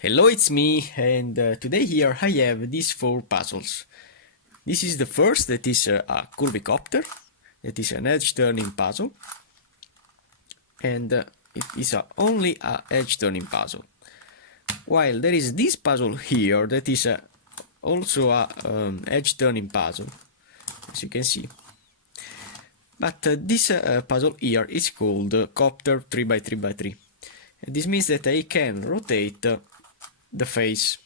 Hello, it's me, and today here I have these 4 puzzles. This is the first, that is a Helicopter, that is an edge-turning puzzle, and it is only a edge-turning puzzle. While there is this puzzle here, that is also a edge-turning puzzle, as you can see. But this puzzle here is called Copter 3x3x3. And this means that I can rotate the face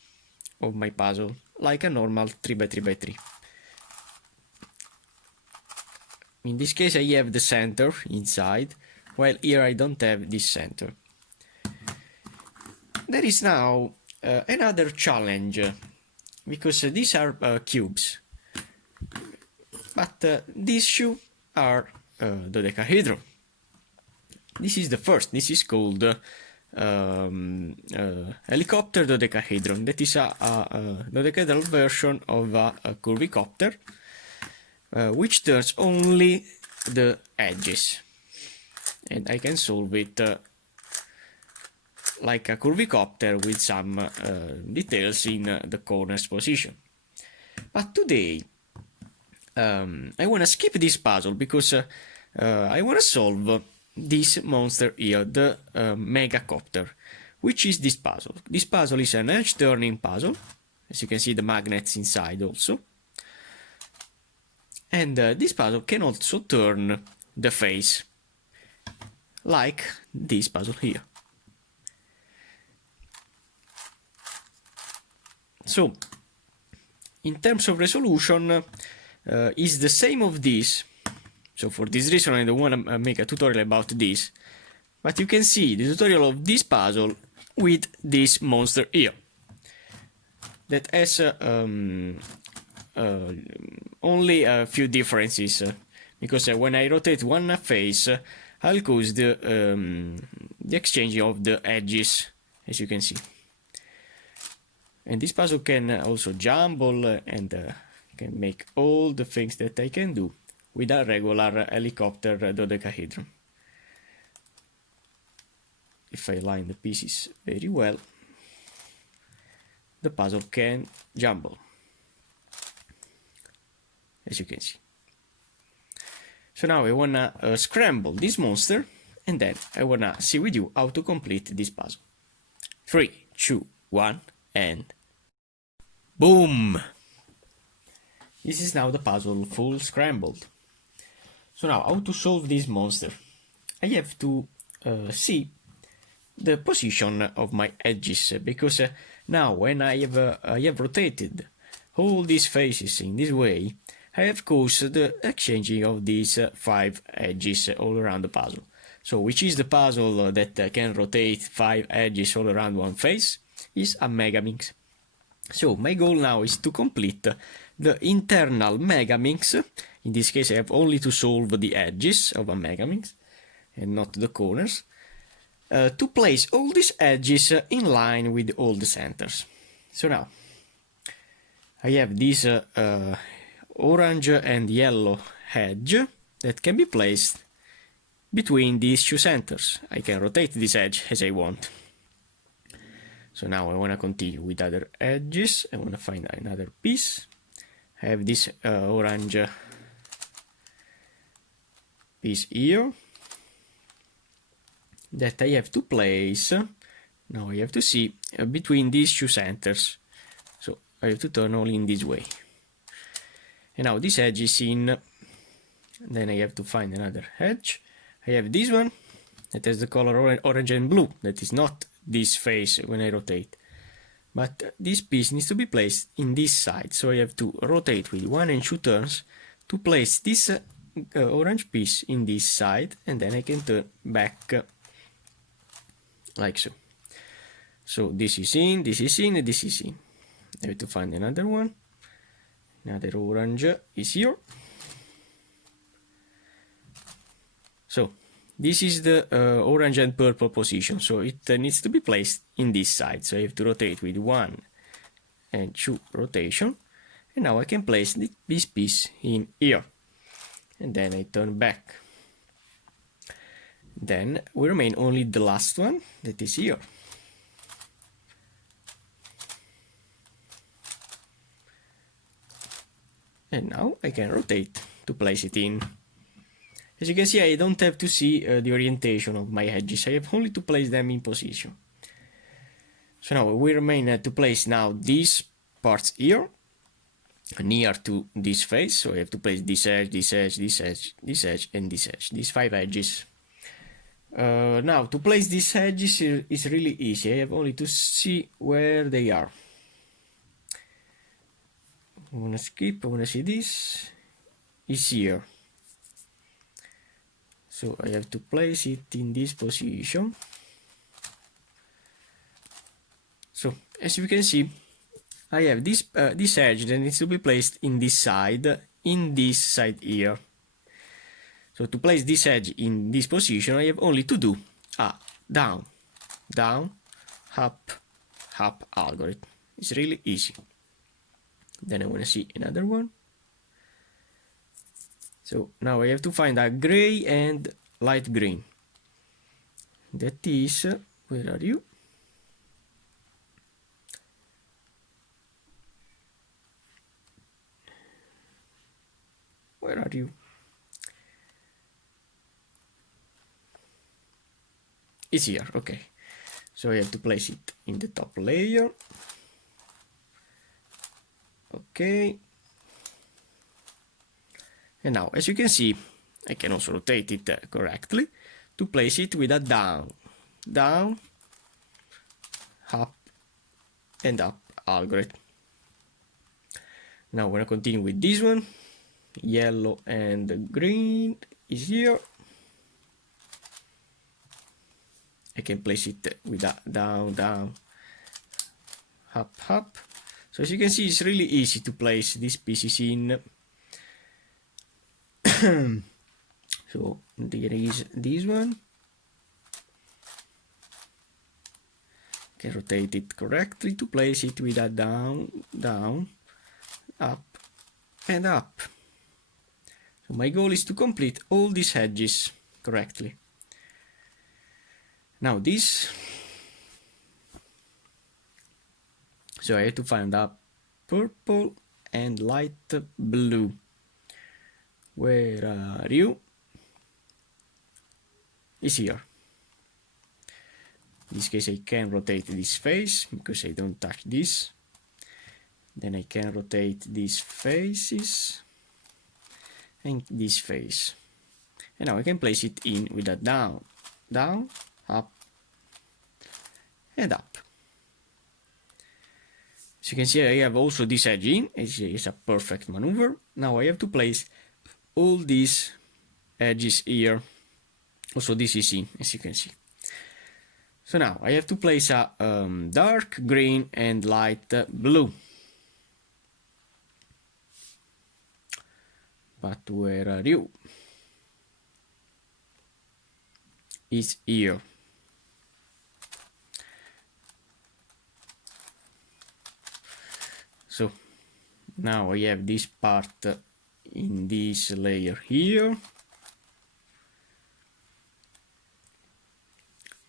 of my puzzle like a normal 3x3x3. In this case I have the center inside, while here I don't have this center. There is now another challenge, because these are cubes, but these two are dodecahedron. This is the first. This is called Helicopter Dodecahedron. That is a dodecahedral version of a curvicopter, which turns only the edges, and I can solve it like a curvicopter with some details in the corners position. But today I want to skip this puzzle because I want to solve this monster here, the Megacopter. Which is this puzzle? This puzzle is an edge-turning puzzle, as you can see the magnets inside also. And this puzzle can also turn the face, like this puzzle here. So, in terms of resolution, is the same of this. So for this reason I don't want to make a tutorial about this, but you can see the tutorial of this puzzle with this monster here, that has only a few differences, because when I rotate one face I'll cause the exchange of the edges, as you can see. And this puzzle can also jumble and can make all the things that I can do with a regular helicopter dodecahedron. If I line the pieces very well, the puzzle can jumble, as you can see. So now I wanna scramble this monster, and then I wanna see with you how to complete this puzzle. 3, 2, 1, and boom! This is now the puzzle full scrambled. So now, how to solve this monster? I have to see the position of my edges, because now when I have rotated all these faces in this way, I have caused the exchanging of these 5 edges all around the puzzle. So which is the puzzle that can rotate 5 edges all around one face? Is a Megaminx. So my goal now is to complete the internal Megaminx. In this case I have only to solve the edges of a Megaminx and not the corners, to place all these edges in line with all the centers. So now I have this orange and yellow edge that can be placed between these 2 centers. I can rotate this edge as I want. So now I want to continue with other edges. I want to find another piece. I have this orange piece here that I have to place. Now I have to see between these 2 centers. So I have to turn only in this way. And now this edge is in. Then I have to find another edge. I have this one that has the color orange and blue. That is not this face when I rotate, but this piece needs to be placed in this side, so I have to rotate with 1 and 2 turns to place this orange piece in this side, and then I can turn back like so. So this is in, this is in, and this is in. I have to find another one. Another orange is here. So this is the orange and purple position, so it needs to be placed in this side. So I have to rotate with 1 and 2 rotation, and now I can place this piece in here, and then I turn back. Then we remain only the last one, that is here. And now I can rotate to place it in. As you can see, I don't have to see the orientation of my edges, I have only to place them in position. So now we remain to place now these parts here, near to this face, so I have to place this edge, this edge, this edge, this edge, and this edge, these 5 edges. Now to place these edges is really easy, I have only to see where they are. I wanna skip, I wanna see this, is here. So I have to place it in this position. So as you can see, I have this edge that needs to be placed in this side here. So to place this edge in this position, I have only to do a down, down, up, up algorithm. It's really easy. Then I want to see another one. So now I have to find a gray and light green. That is, where are you? Where are you? It's here, okay. So I have to place it in the top layer. Okay. And now, as you can see, I can also rotate it correctly to place it with a down, down, up, and up algorithm. Now, when I continue with this one, yellow and green is here. I can place it with a down, down, up, up. So as you can see, it's really easy to place these pieces in. So there is this one. Can rotate it correctly to place it with a down, down, up, and up. So my goal is to complete all these edges correctly. Now this. So I have to find a purple and light blue. Where are you? Is here. In this case I can rotate this face because I don't touch this. Then I can rotate these faces and this face. And now I can place it in with a down, down, up, and up. As you can see, I have also this edge in. It's a perfect maneuver. Now I have to place all these edges here. Also this is in, as you can see. So now I have to place a dark green and light blue. But where are you? It's here. So now I have this part in this layer here.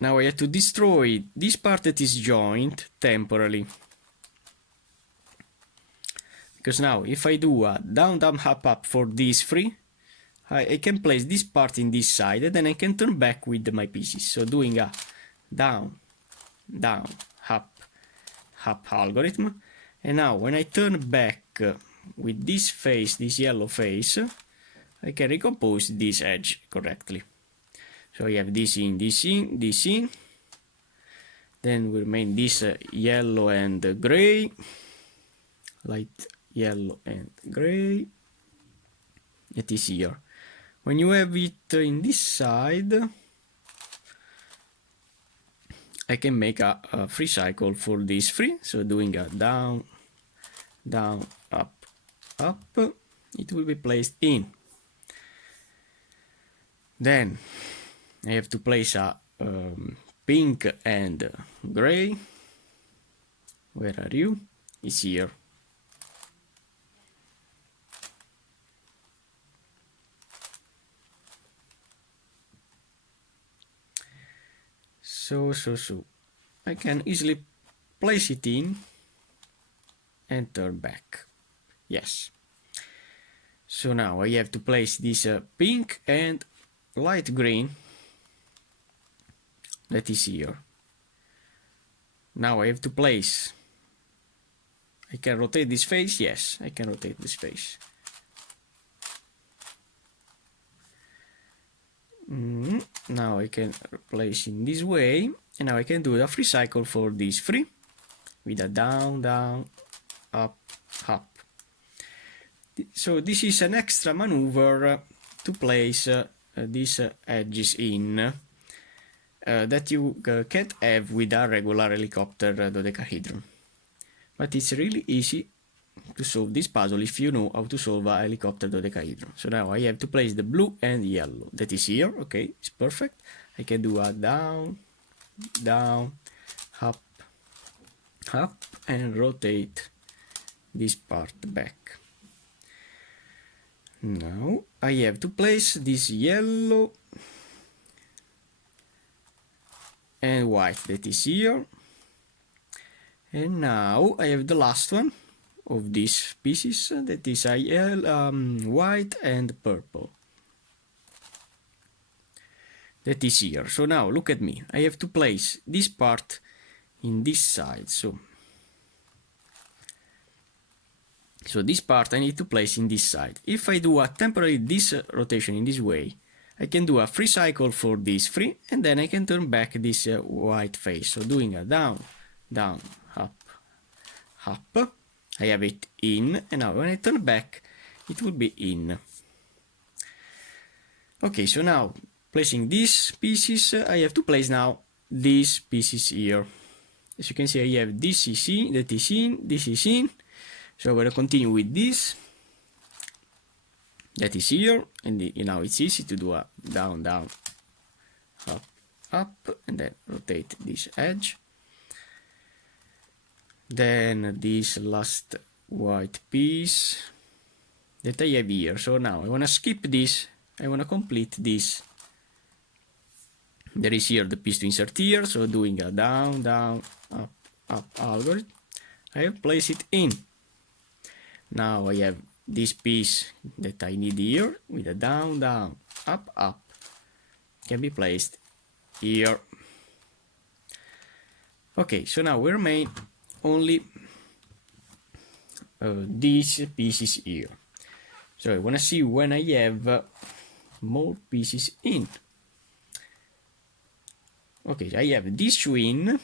Now I have to destroy this part that is joined temporarily. Because now if I do a down, down, up, up for these three, I can place this part in this side and then I can turn back with my pieces. So doing a down, down, up, up algorithm. And now when I turn back with this face, this yellow face, I can recompose this edge correctly. So I have this in, this in, this in. Then we remain this yellow and gray, light yellow and gray. It is here. When you have it in this side, I can make a free cycle for these three. So doing a down, down, up, up, it will be placed in. Then I have to place a pink and gray. Where are you? It's here. So I can easily place it in and turn back. Yes. So now I have to place this pink and light green that is here. Now I have to place, I can rotate this face, yes, I can rotate this face. Now I can place in this way, and now I can do a free cycle for this free, with a down, down, up, up. So this is an extra maneuver to place these edges in that you can't have with a regular helicopter dodecahedron. But it's really easy to solve this puzzle if you know how to solve a helicopter dodecahedron. So now I have to place the blue and yellow. That is here, okay, it's perfect. I can do a down, down, up, up, and rotate this part back. Now I have to place this yellow and white that is here. And now I have the last one of these pieces that is white and purple. That is here. So now look at me. I have to place this part in this side. So this part I need to place in this side. If I do a temporary this rotation in this way, I can do a free cycle for this free, and then I can turn back this white face. So doing a down, down, up, up. I have it in, and now when I turn back, it will be in. Okay, so now placing these pieces, I have to place now these pieces here. As you can see, I have this is in, that is in, this is in. So I'm going to continue with this. That is here, and now it's easy to do a down, down, up, up, and then rotate this edge. Then this last white piece that I have here. So now I want to skip this, I want to complete this. There is here the piece to insert here, so doing a down, down, up, up algorithm. I have placed it in. Now I have this piece that I need here with a down, down, up, up. Can be placed here. Okay, so now we remain only these pieces here. So I want to see when I have more pieces in. Okay, I have this two in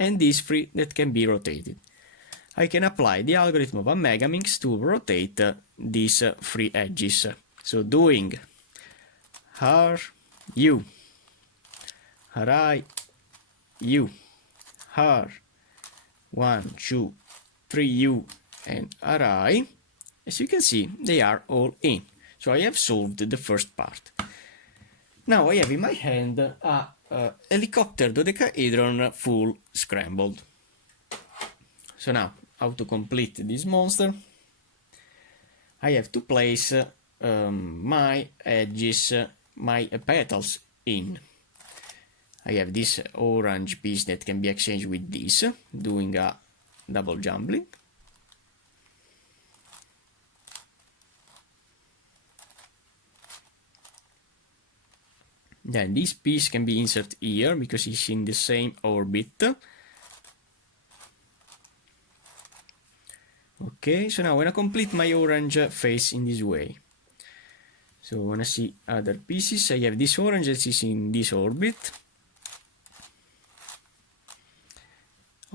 and this three that can be rotated. I can apply the algorithm of a Megaminx to rotate these three edges. So doing R, U, R, U, R, 1, 2, 3, U, and R. As you can see, they are all in. So I have solved the first part. Now I have in my hand a helicopter dodecahedron full scrambled. So now, how to complete this monster? I have to place my edges, my petals in. I have this orange piece that can be exchanged with this, doing a double jumbling. Then this piece can be inserted here because it's in the same orbit. Okay, so now I want to complete my orange face in this way. So I want to see other pieces. I have this orange that is in this orbit.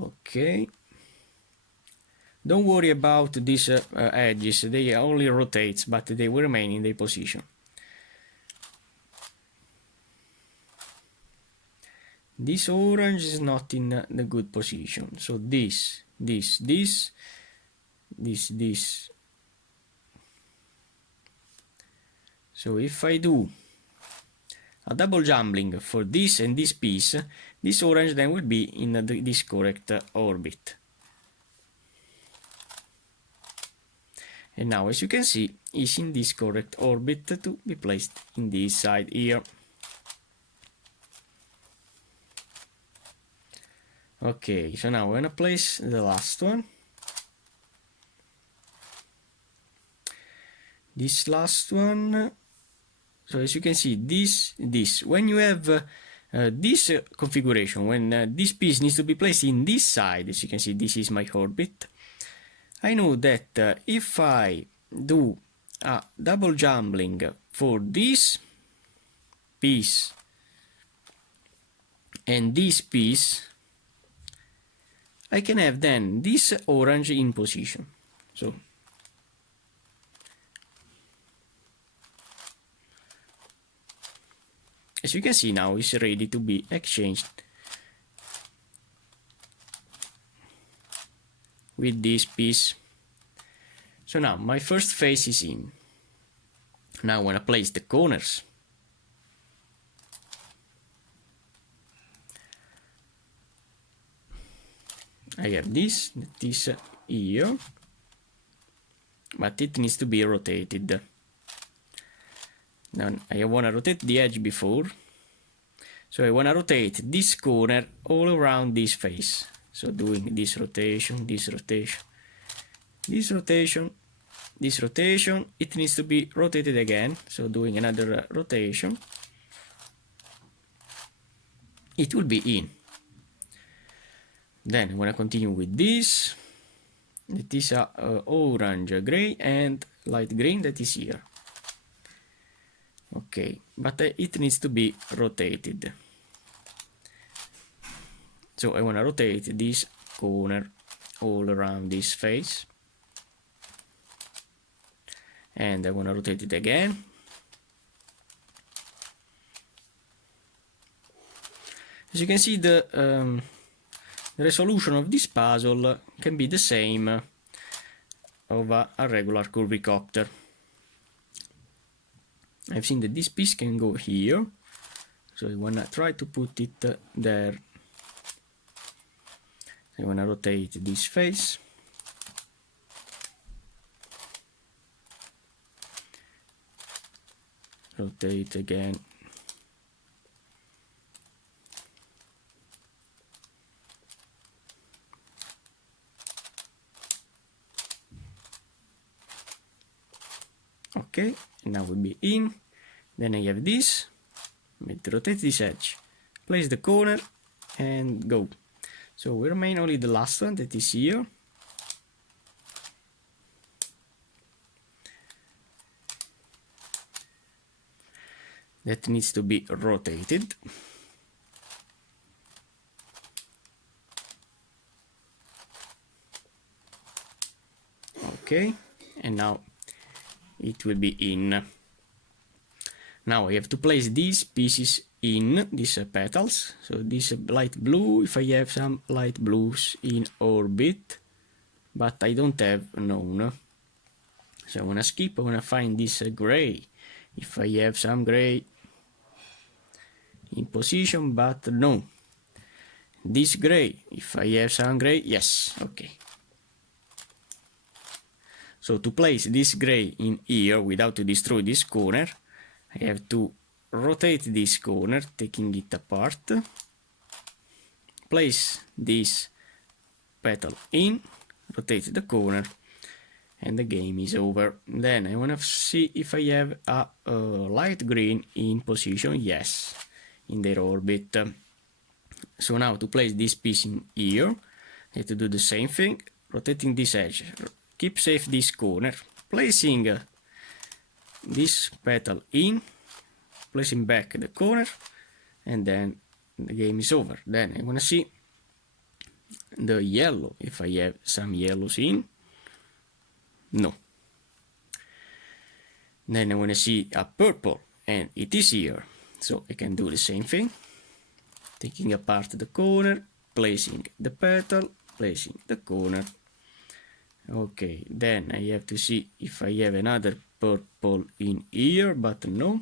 Okay. Don't worry about these edges, they only rotate, but they will remain in their position. This orange is not in the good position, so this. So if I do a double jumbling for this and this piece, this orange then will be in this correct orbit. And now, as you can see, is in this correct orbit to be placed in this side here. Okay, so now I'm gonna place the last one. this last one. So as you can see, this, when you have this configuration, when this piece needs to be placed in this side, as you can see, this is my orbit, I know that if I do a double jumbling for this piece and this piece, I can have then this orange in position. So as you can see, now it's ready to be exchanged with this piece. So now my first face is in. Now I want to place the corners. I have this here, but it needs to be rotated. Now I want to rotate the edge before, so I want to rotate this corner all around this face. So doing this rotation, this rotation, this rotation, this rotation, it needs to be rotated again. So doing another rotation, it will be in. Then I want to continue with this. It is a orange, gray, and light green that is here. Okay, but it needs to be rotated. So I want to rotate this corner all around this face. And I want to rotate it again. As you can see, the resolution of this puzzle can be the same of a regular curvicopter. I've seen that this piece can go here, so I want to try to put it there. I want to rotate this face. Rotate again. Okay, now we'll be in. Then I have this. Rotate this edge. Place the corner and go. So we remain only the last one that is here. That needs to be rotated. Okay, and now it will be in. Now I have to place these pieces in these petals. So this light blue, if I have some light blues in orbit, but I don't have none. So I want to skip, I want to find this gray. If I have some gray in position, but no. This gray, if I have some gray, yes, okay. So to place this gray in here without to destroy this corner, I have to rotate this corner, taking it apart, place this petal in, rotate the corner, and the game is over. Then I want to see if I have a light green in position, yes, in their orbit. So now to place this piece in here, I have to do the same thing, rotating this edge, keep safe this corner, placing this petal in, placing back the corner, and then the game is over. Then I want to see the yellow, if I have some yellows in. No. Then I want to see a purple, and it is here. So I can do the same thing, taking apart the corner, placing the petal, placing the corner. Okay, then I have to see if I have another purple in here, but no.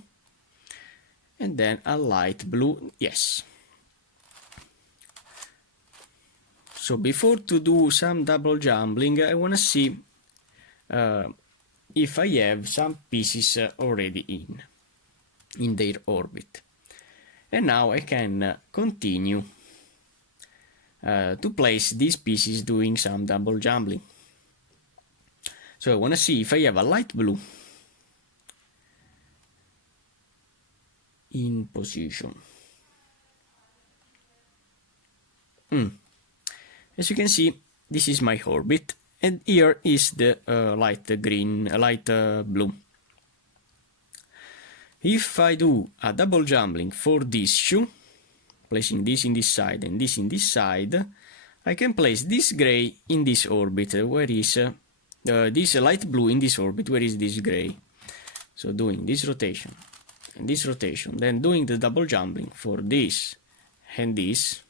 And then a light blue, yes. So before to do some double jumbling, I want to see if I have some pieces already in their orbit. And now I can continue to place these pieces doing some double jumbling. So I want to see if I have a light blue in position. As you can see, this is my orbit, and here is the light blue. If I do a double jumbling for these two, placing this in this side and this in this side, I can place this gray in this orbit. Where is this light blue in this orbit? Where is this gray? So doing this rotation and this rotation, then doing the double jumbling for this and this,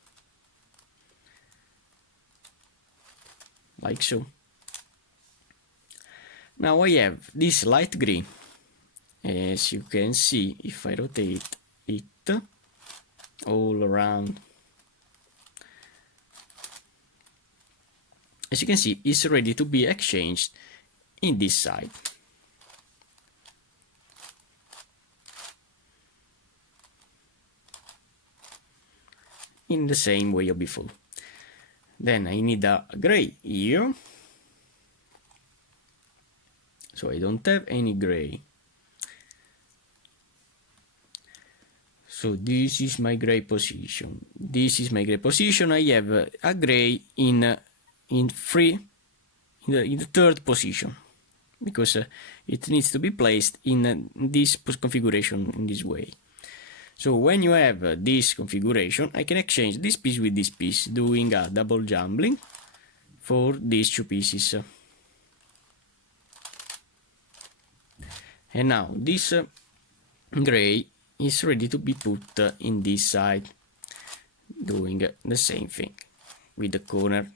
like so. Now I have this light green. As you can see, if I rotate it all around, as you can see, it's ready to be exchanged in this side. In the same way of before. Then I need a gray here. So I don't have any gray. So this is my gray position. This is my gray position. I have a gray in the third position, because it needs to be placed in this configuration in this way. So when you have this configuration, I can exchange this piece with this piece, doing a double jumbling for these two pieces. And now this gray is ready to be put in this side, doing the same thing with the corner.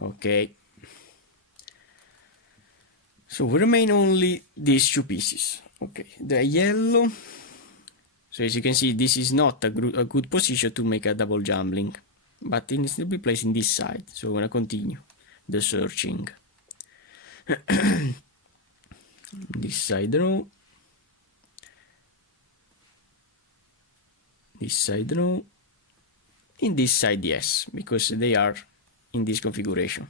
Okay. So we remain only these two pieces. Okay, the yellow. So as you can see, this is not a good position to make a double jumbling, but it needs to be placed in this side. So I'm gonna continue the searching. This side no. This side no. In this side yes, because they are in this configuration.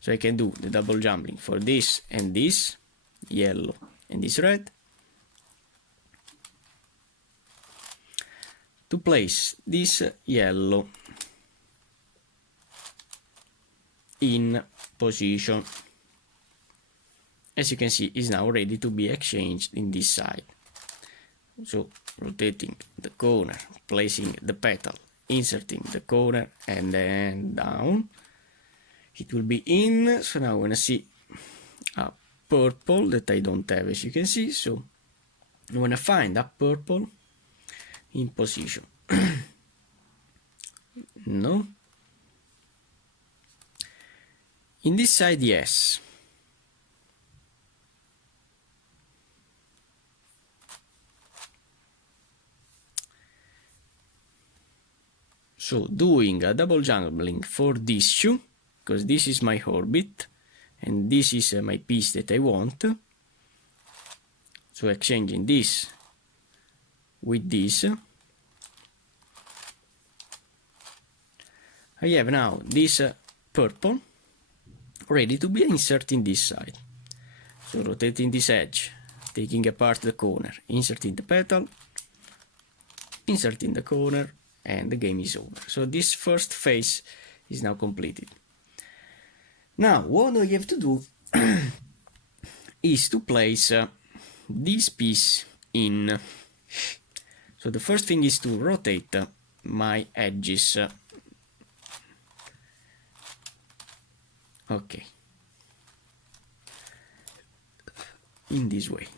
So I can do the double jumbling for this and this yellow and this red, to place this yellow in position. As you can see, is now ready to be exchanged in this side. So rotating the corner, placing the petal, inserting the corner, and then down. It will be in. So now I'm gonna see a purple that I don't have, as you can see. So I'm gonna find a purple in position. No. In this side, yes. So doing a double jumbling for these two, because this is my orbit and this is my piece that I want. So exchanging this with this, I have now this purple ready to be inserted in this side. So rotating this edge, taking apart the corner, inserting the petal, inserting the corner, and the game is over. So this first phase is now completed. Now what I have to do is to place this piece in. So the first thing is to rotate my edges. Okay. In this way.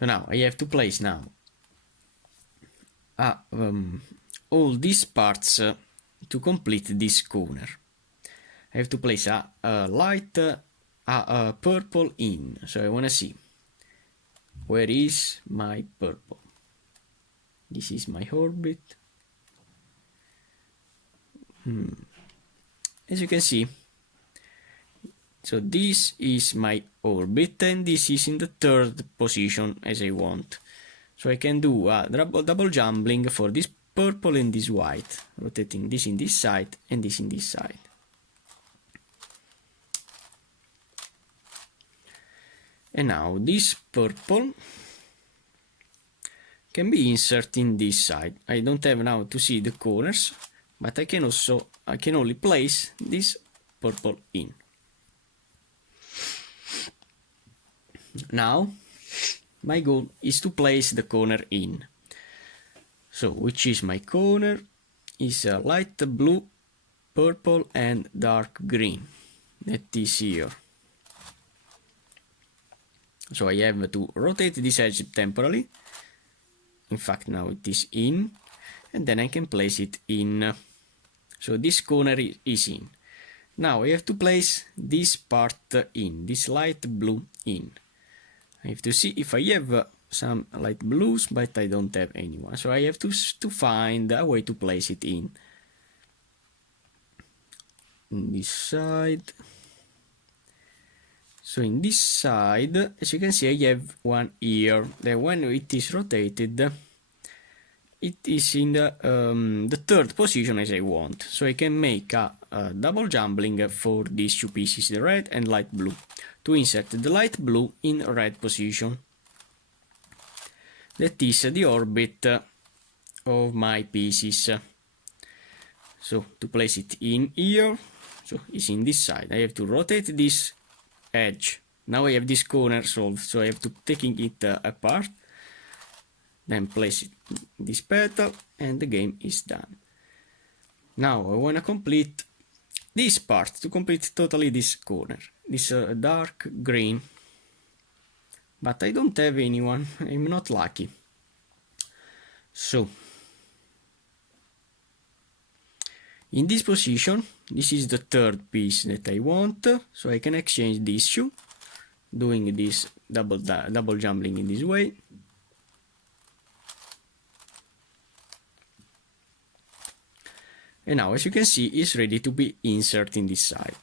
So now I have to place now all these parts to complete this corner. I have to place a light purple in. So I want to see where is my purple. This is my orbit. As you can see, so this is my orbit and this is in the third position as I want. So I can do a double jumbling for this purple and this white, rotating this in this side and this in this side. And now this purple can be inserted in this side. I don't have now to see the corners, but I can only place this purple in. Now my goal is to place the corner in. So which is my corner? Is a light blue, purple and dark green. That is here. So I have to rotate this edge temporarily. In fact, now it is in, and then I can place it in. So this corner is in. Now I have to place this part in, this light blue in. I have to see if I have some light blues, but I don't have anyone. So I have to find a way to place it in this side. So in this side, as you can see, I have one here. Then when it is rotated, it is in the third position as I want. So I can make a double jumbling for these two pieces, the red and light blue, to insert the light blue in red position. That is the orbit of my pieces. So to place it in here, so it's in this side. I have to rotate this edge. Now I have this corner solved, so I have to taking it apart, then place it this petal, and the game is done. Now I want to complete this part, to complete totally this corner, this dark green, but I don't have anyone. I'm not lucky. So in this position, this is the third piece that I want, so I can exchange these two, doing this double jumbling in this way. And now, as you can see, it's ready to be inserted in this side,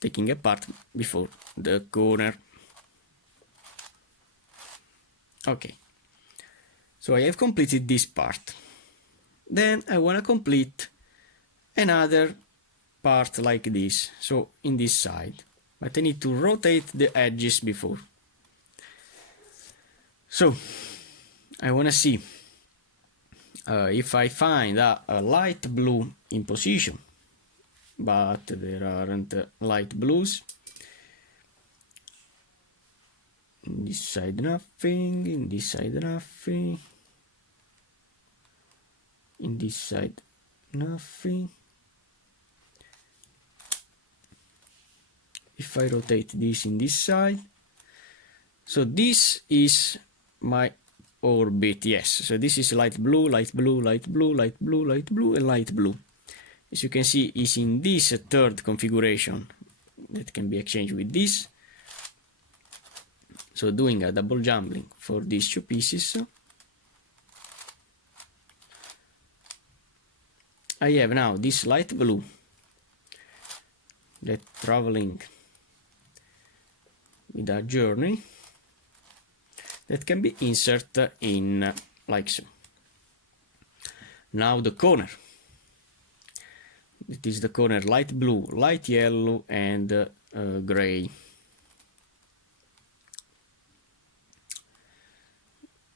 taking apart before the corner. Okay, so I have completed this part. Then I want to complete another part like this, so in this side, but I need to rotate the edges before. So I want to see if I find a light blue in position, but there aren't light blues. In this side nothing, in this side nothing, in this side nothing. If I rotate this in this side, so this is my orbit, yes. So this is light blue, light blue, light blue, light blue, light blue, and light blue. As you can see, is in this third configuration that can be exchanged with this. So doing a double jumbling for these two pieces, I have now this light blue that traveling with a journey that can be inserted in like so. Now the corner. It is the corner light blue, light yellow, and gray.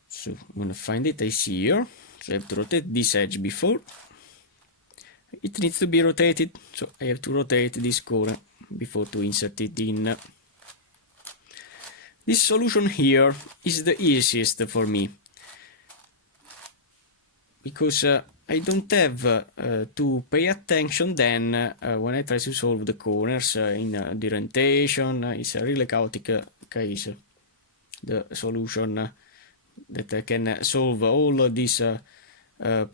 So I'm gonna find it. I see here. So I have to rotate this edge before. It needs to be rotated, so I have to rotate this corner before to insert it in. This solution here is the easiest for me, because I don't have to pay attention then when I try to solve the corners in the orientation. It's a really chaotic case, the solution that I can solve all of these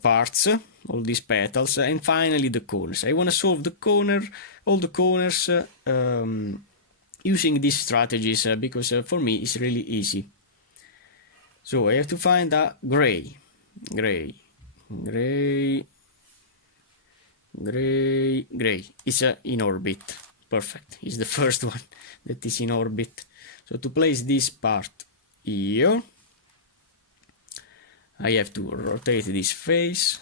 parts, all these petals, and finally the corners. I want to solve the corner, all the corners, using these strategies because for me it's really easy. So I have to find a gray. It's in orbit. Perfect. It's the first one that is in orbit. So to place this part here, I have to rotate this face,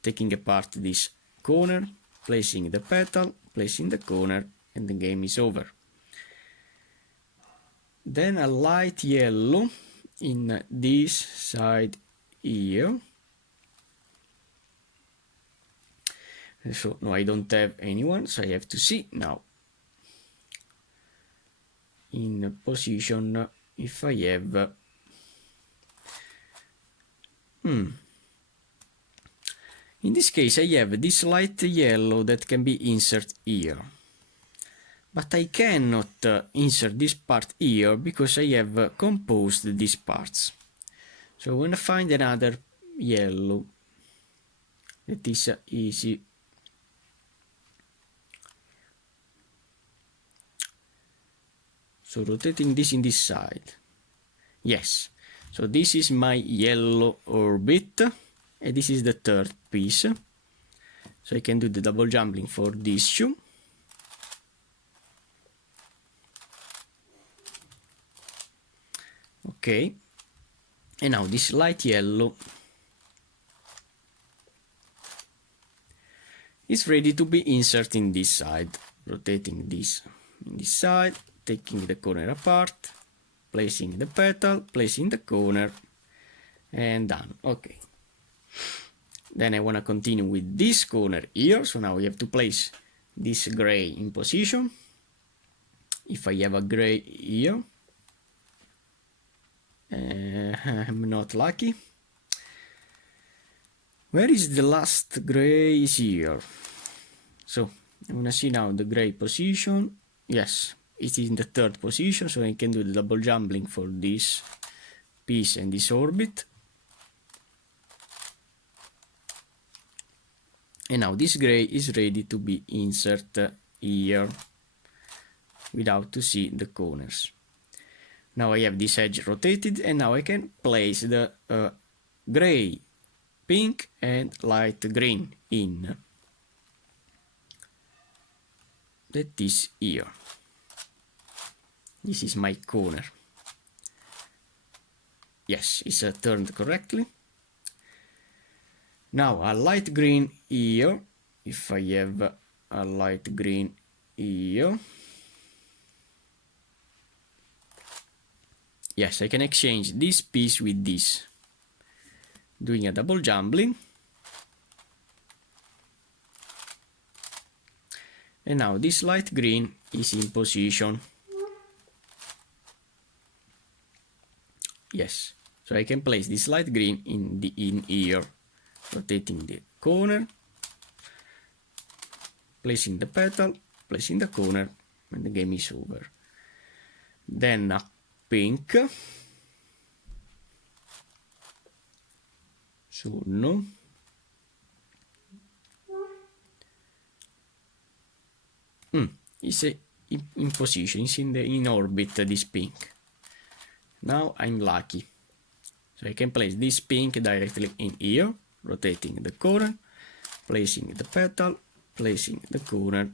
taking apart this corner, placing the petal, placing the corner, and the game is over. then a light yellow in this side here. So no, I don't have anyone, so I have to see now in position if I have in this case I have this light yellow that can be inserted here, but I cannot insert this part here because I have composed these parts. So I want to find another yellow that is easy. So rotating this in this side. Yes. So this is my yellow orbit, and this is the third piece. So I can do the double jumping for these two. Okay. And now this light yellow is ready to be inserted in this side. Rotating this in this side, taking the corner apart, placing the petal, placing the corner, and done. Okay. Then I want to continue with this corner here. So now we have to place this gray in position. If I have a gray here, I'm not lucky. Where is the last gray? Is here. So I want to see now the gray position. Yes, it is in the third position, so I can do the double jumping for this piece and this orbit. And now this gray is ready to be inserted here without to see the corners. Now I have this edge rotated, and now I can place the gray, pink and light green in. That is here. This is my corner. Yes, it's turned correctly. Now a light green here. If I have a light green here, yes, I can exchange this piece with this, doing a double jumbling. And now this light green is in position. Yes, so I can place this light green in here, rotating the corner, placing the petal, placing the corner, and the game is over. Then a pink. So no. It's in position, it's in orbit, this pink. Now I'm lucky. So I can place this pink directly in here, rotating the corner, placing the petal, placing the corner,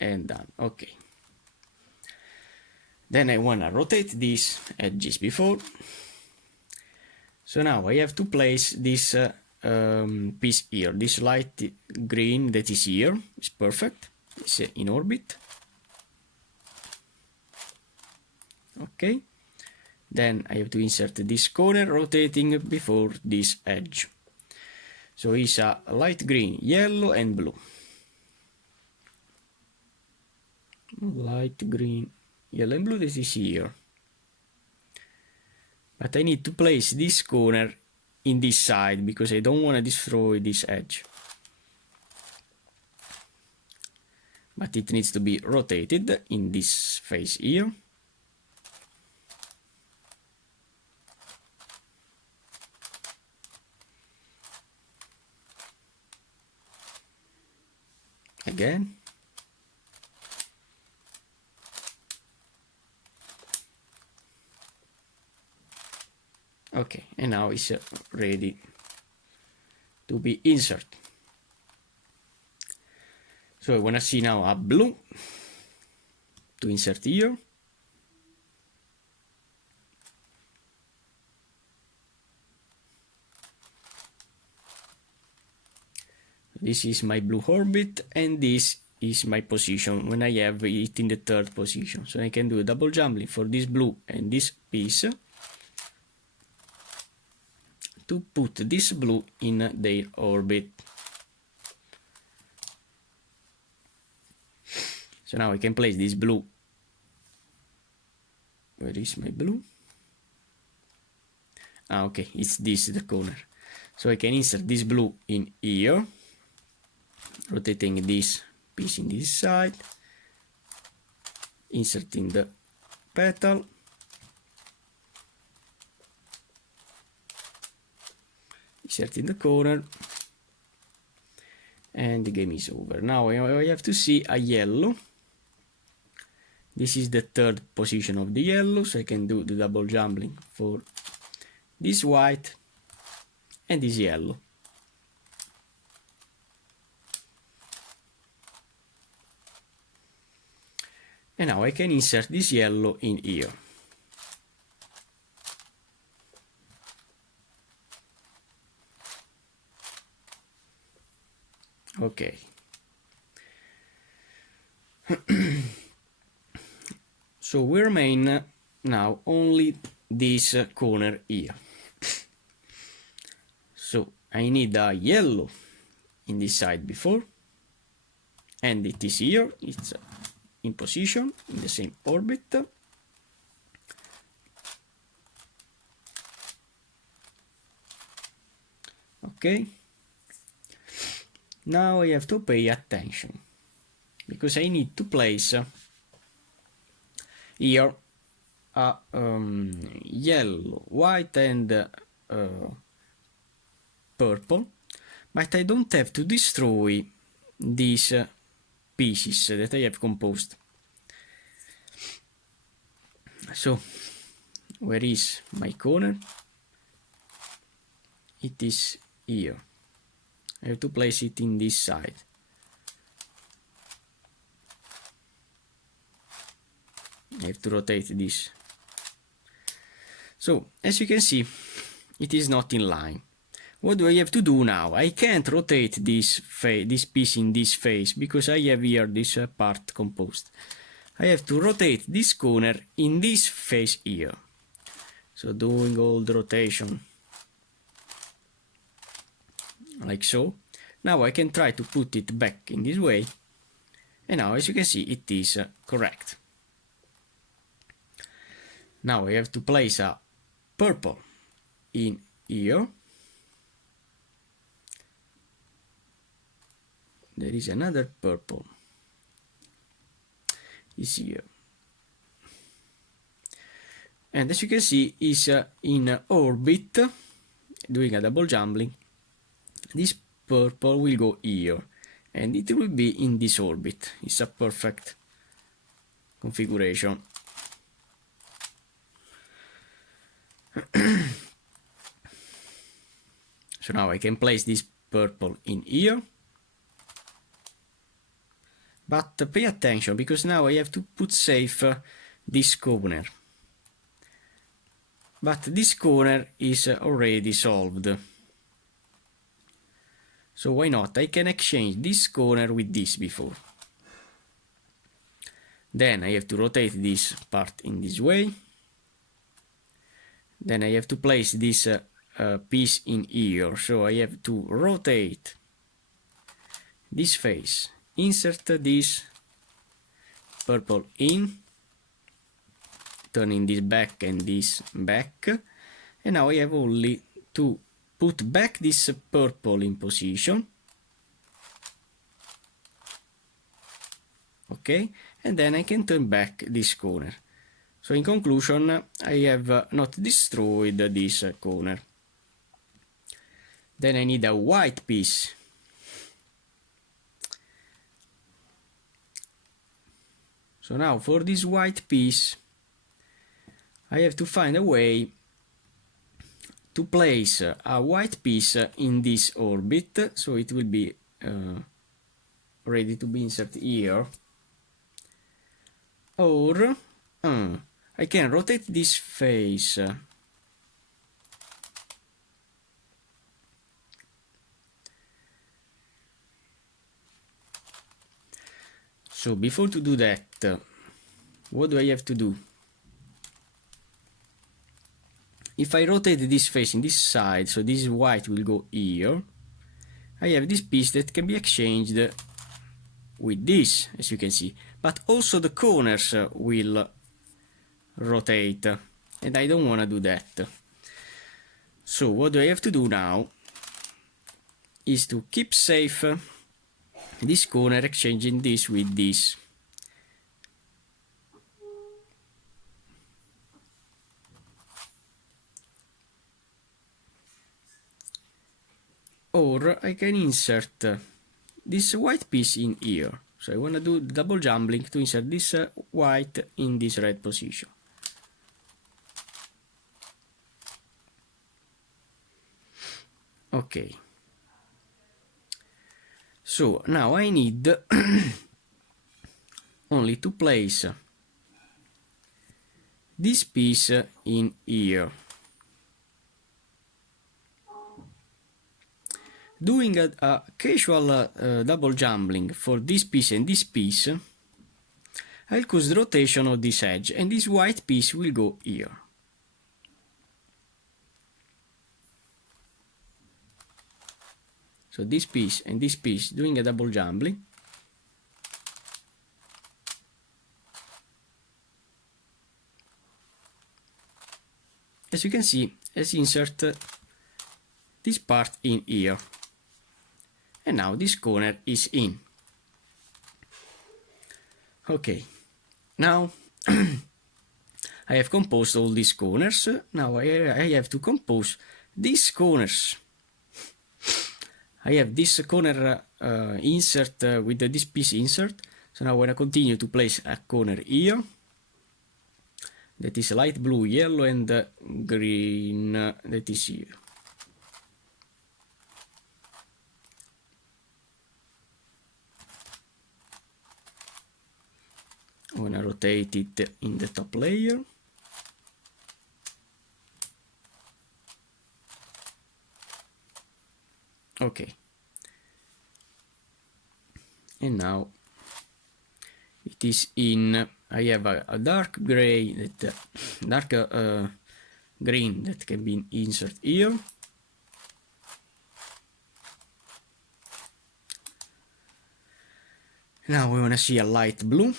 and done. Okay. Then I wanna rotate these edges before. So now I have to place this piece here. This light green that is here is perfect. It's in orbit. Okay. Then I have to insert this corner, rotating before this edge. So it's a light green, yellow and blue. Light green, yellow and blue, this is here. But I need to place this corner in this side because I don't want to destroy this edge. But it needs to be rotated in this face here. Again. Okay, and now it's ready to be inserted. So I want to see now a blue to insert here. This is my blue orbit, and this is my position when I have it in the third position. So I can do a double jumbling for this blue and this piece to put this blue in their orbit. So now I can place this blue. Where is my blue? Ah, okay, it's this, the corner. So I can insert this blue in here, rotating this piece in this side, inserting the petal, inserting the corner, and the game is over. Now I have to see a yellow. This is the third position of the yellow, so I can do the double jumbling for this white and this yellow. And now I can insert this yellow in here. Okay. So we remain now only this corner here. So I need a yellow in this side before, and it is here, it's in position in the same orbit. Okay, now I have to pay attention because I need to place here a yellow, white and purple, but I don't have to destroy these pieces that I have composed. So where is my corner? It is here. I have to place it in this side. I have to rotate this. So as you can see, it is not in line. What do I have to do now? I can't rotate this piece in this face because I have here this part composed. I have to rotate this corner in this face here. So doing all the rotation like so. Now I can try to put it back in this way, and now as you can see it is correct. Now I have to place a purple in here. There is another purple is here, and as you can see is in orbit, doing a double jumbling. This purple will go here and it will be in this orbit. It's a perfect configuration. So now I can place this purple in here. But pay attention, because now I have to put safe this corner. But this corner is already solved. So why not? I can exchange this corner with this before. Then I have to rotate this part in this way. Then I have to place this piece in here. So I have to rotate this face. Insert this purple in, turning this back and this back, and now I have only to put back this purple in position, okay, and then I can turn back this corner. So in conclusion, I have not destroyed this corner. Then I need a white piece. So now for this white piece, I have to find a way to place a white piece in this orbit, so it will be ready to be inserted here. Or I can rotate this face So before to do that, what do I have to do? If I rotate this face in this side, so this white will go here, I have this piece that can be exchanged with this, as you can see, but also the corners will rotate, and I don't want to do that. So what do I have to do now is to keep safe this corner, exchanging this with this. Or I can insert this white piece in here. So I want to do double jumbling to insert this white in this red position. Okay. So now I need only to place this piece in here. Doing a casual double jumbling for this piece and this piece, I'll cause the rotation of this edge, and this white piece will go here. So this piece and this piece doing a double jumbling. As you can see, let's insert this part in here. And now this corner is in. Okay, now I have composed all these corners. Now I have to compose these corners. I have this corner insert with this piece insert. So now when I continue to place a corner here, that is light blue, yellow and green, that is here. I'm gonna rotate it in the top layer. Okay. And now it is in. I have a dark gray, that dark green that can be inserted here. Now we want to see a light blue.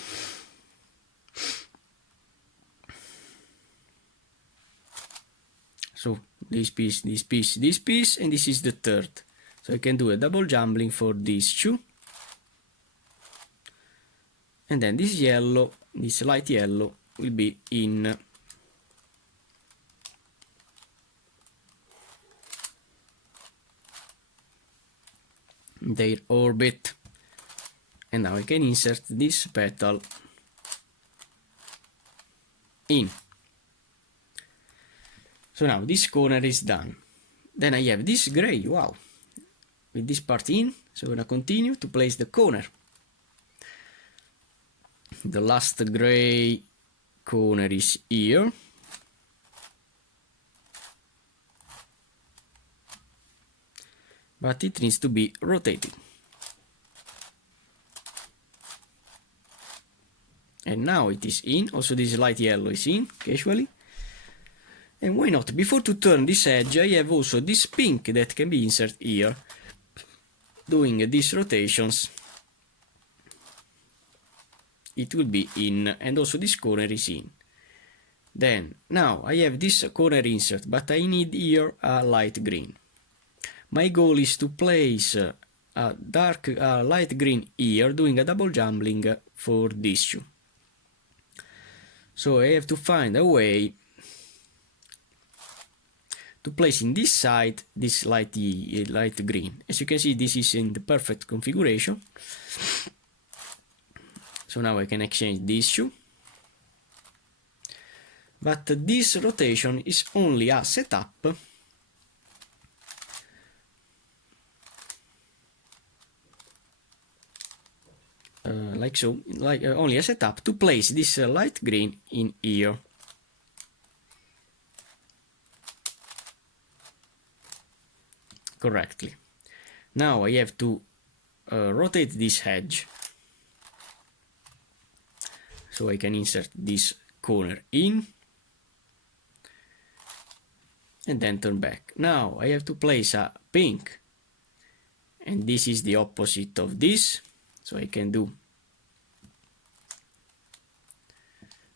So this piece, this piece, this piece, and this is the third. So I can do a double jumbling for these two. And then this yellow, this light yellow, will be in their orbit. And now I can insert this petal in. So now this corner is done. Then I have this gray, wow, with this part in. So I'm gonna continue to place the corner. The last gray corner is here. But it needs to be rotated. And now it is in. Also this light yellow is in, casually. And why not? Before to turn this edge, I have also this pink that can be inserted here. Doing these rotations, it will be in, and also this corner is in. Then, now I have this corner insert, but I need here a light green. My goal is to place a light green here, doing a double jumbling for these two. So I have to find a way to place in this side this light green. As you can see, this is in the perfect configuration. So now I can exchange these two. But this rotation is only a setup like so, like only a setup to place this light green in here. Correctly. Now I have to rotate this edge so I can insert this corner in and then turn back. Now I have to place a pink, and this is the opposite of this, so I can do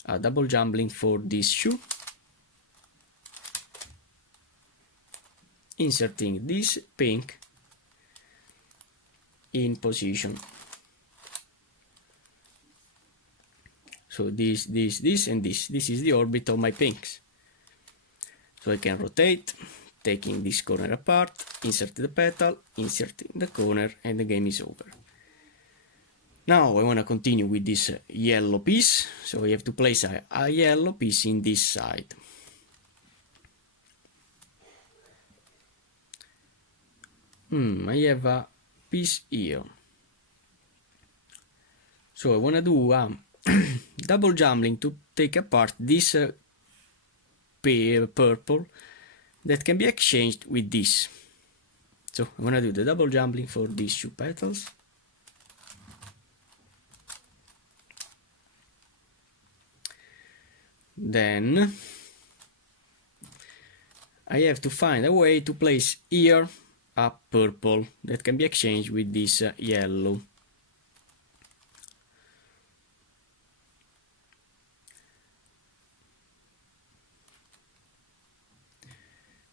a double jumbling for this shoe, inserting this pink in position. So this, and this is the orbit of my pinks. So I can rotate, taking this corner apart, insert the petal, inserting the corner, and the game is over. Now I want to continue with this yellow piece, so I have to place a yellow piece in this side. I have a piece here. So I want to do a double jumbling to take apart this purple that can be exchanged with this. So I want to do the double jumbling for these two petals. Then I have to find a way to place here a purple that can be exchanged with this yellow.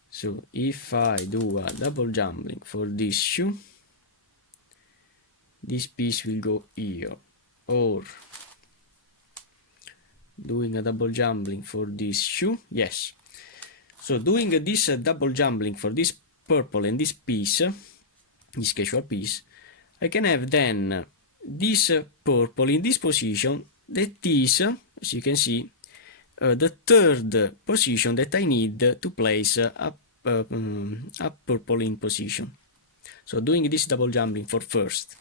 So if I do a double jumbling for this shoe, this piece will go here, or doing a double jumbling for this shoe, yes. So doing this double jumbling for this purple and this piece, this casual piece, I can have then this purple in this position, that is, as you can see, the third position that I need to place a purple in position. So doing this double jumbling for first.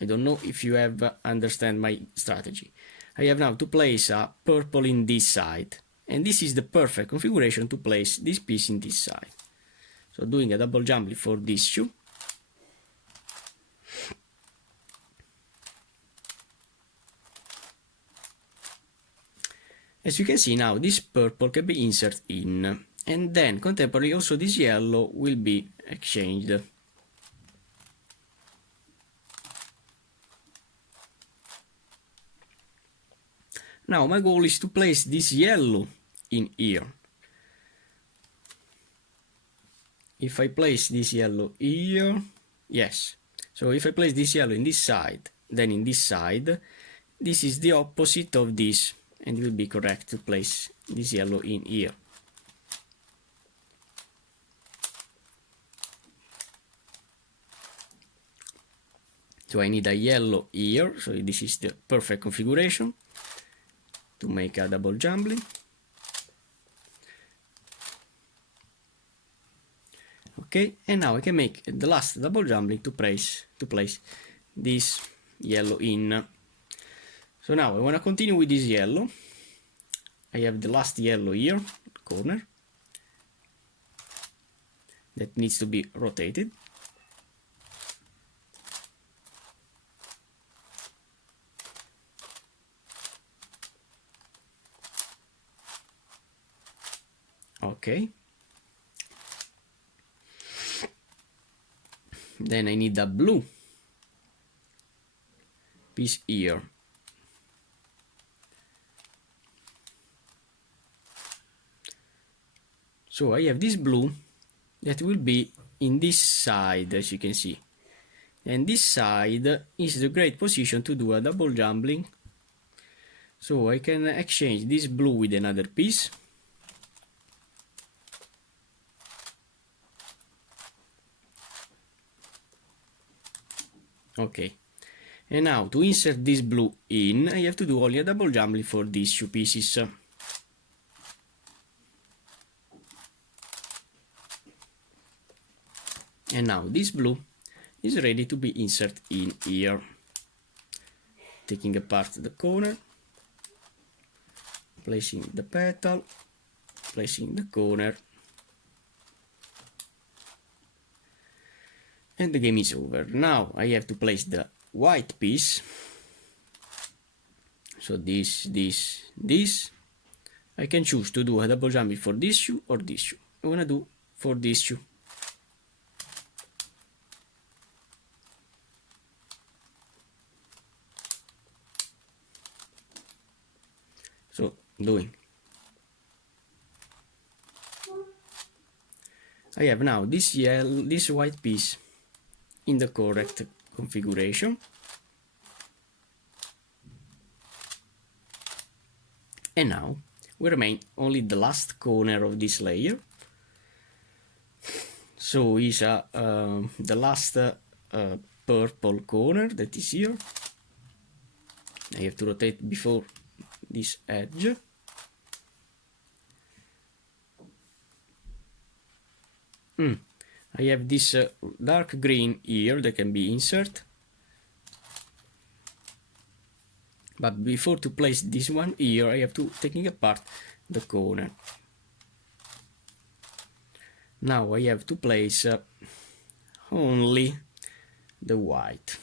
I don't know if you have understand my strategy. I have now to place a purple in this side, and this is the perfect configuration to place this piece in this side. So doing a double jumbling for this shoe. As you can see now, this purple can be inserted in, and then contemporarily also this yellow will be exchanged. Now my goal is to place this yellow in here. If I place this yellow here, yes. So if I place this yellow in this side, then in this side, this is the opposite of this, and it will be correct to place this yellow in here. So I need a yellow here, so this is the perfect configuration to make a double jumbling. Okay, and now I can make the last double jumbling to place this yellow in. So now I want to continue with this yellow. I have the last yellow here, corner, that needs to be rotated. Okay. Then I need a blue piece here. So I have this blue that will be in this side, as you can see. And this side is the great position to do a double jumbling. So I can exchange this blue with another piece. Okay. And now to insert this blue in, I have to do only a double jumbling for these two pieces. And now this blue is ready to be inserted in here. Taking apart the corner, placing the petal, placing the corner, and the game is over. Now I have to place the white piece So this. I can choose to do a double jumping for this shoe or this shoe. I wanna do for this shoe. So doing. I have now this white piece in the correct configuration. And now we remain only the last corner of this layer. So is the last purple corner that is here. I have to rotate before this edge. I have this dark green here that can be insert. But before to place this one here, I have to taking apart the corner. Now I have to place only the white.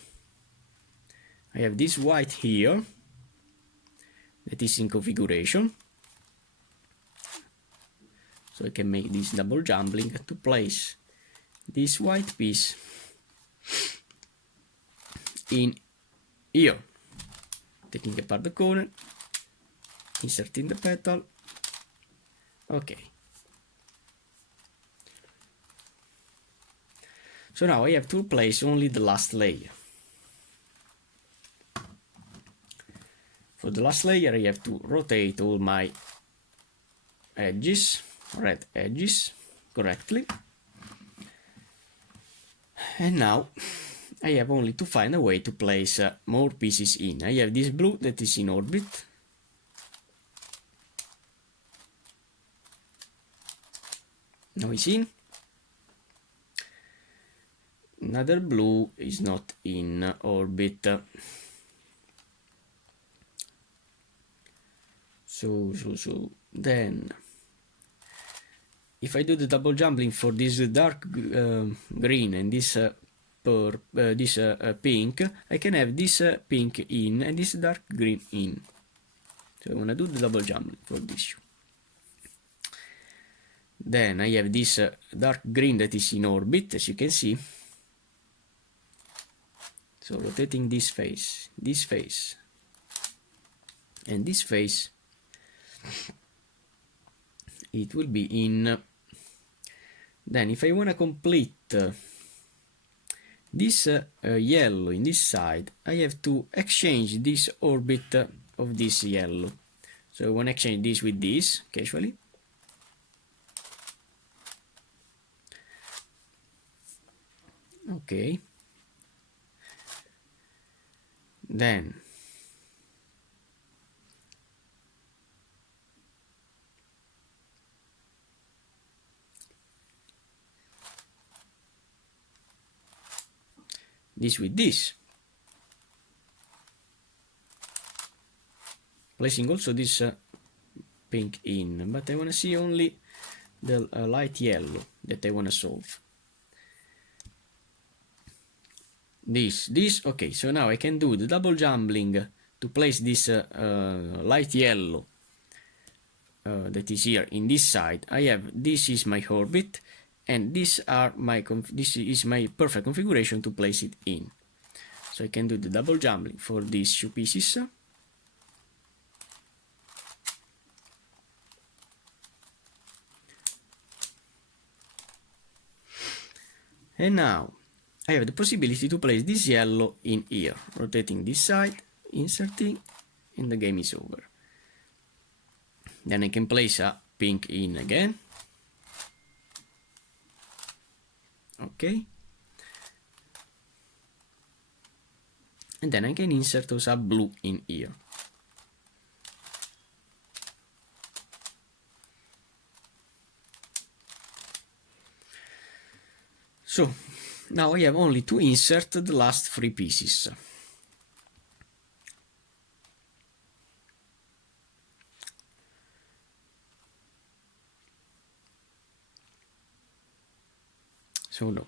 I have this white here that is in configuration. So I can make this double jumbling to place this white piece in here. Taking apart the corner, inserting the petal. Okay. So now I have to place only the last layer. For the last layer I have to rotate all my edges, red edges, correctly. And now I have only to find a way to place more pieces in. I have this blue that is in orbit. Now it's in. Another blue is not in orbit. So then if I do the double jumbling for this dark green and this pink, I can have this pink in and this dark green in. So I want to do the double jumbling for this shoe. Then I have this dark green that is in orbit, as you can see. So rotating this face, and this face, it will be in. Then if I want to complete this yellow in this side, I have to exchange this orbit of this yellow. So I want to exchange this with this casually. Okay. Then this with this, placing also this pink in, but I want to see only the light yellow that I want to solve. This, okay, so now I can do the double jumbling to place this light yellow that is here in this side. I have, this is my orbit, and this is my perfect configuration to place it in. So I can do the double jumbling for these two pieces. And now I have the possibility to place this yellow in here, rotating this side, inserting, and the game is over. Then I can place a pink in again. Okay. And then I can insert also a blue in here. So now I have only to insert the last three pieces. So no.